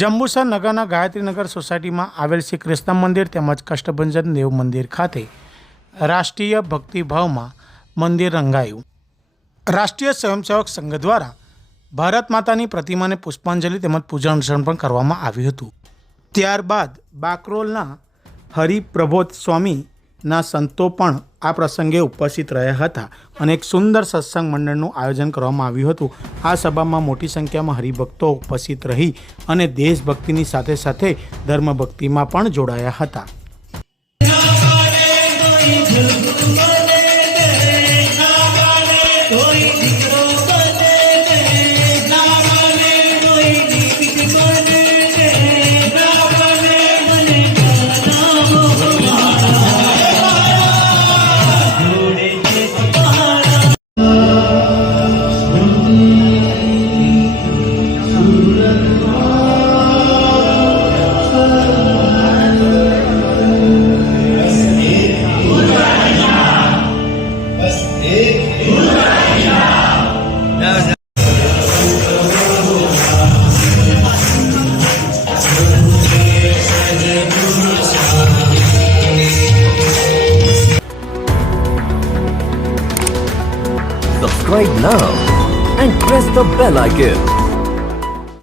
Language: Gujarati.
જંબુસર નગરના ગાયત્રીનગર સોસાયટીમાં આવેલ શ્રી કૃષ્ણ મંદિર તેમજ કષ્ટભંજન દેવ મંદિર ખાતે રાષ્ટ્રીય ભક્તિભાવમાં મંદિર રંગાયું। રાષ્ટ્રીય સ્વયંસેવક સંઘ દ્વારા ભારત માતાની પ્રતિમાને પુષ્પાંજલિ તેમજ પૂજન અર્ચન પણ કરવામાં આવ્યું હતું। ત્યારબાદ બાકરોલના હરિપ્રબોધ સ્વામીના સંતો પણ આ પ્રસંગે ઉપસ્થિત રહ્યા હતા અને એક સુંદર સત્સંગ મંડળનું આયોજન કરવામાં આવ્યું હતું। આ સભામાં મોટી સંખ્યામાં હરિભક્તો ઉપસ્થિત રહી અને દેશભક્તિની સાથે સાથે ધર્મભક્તિમાં પણ જોડાયા હતા। Subscribe now and press the bell icon.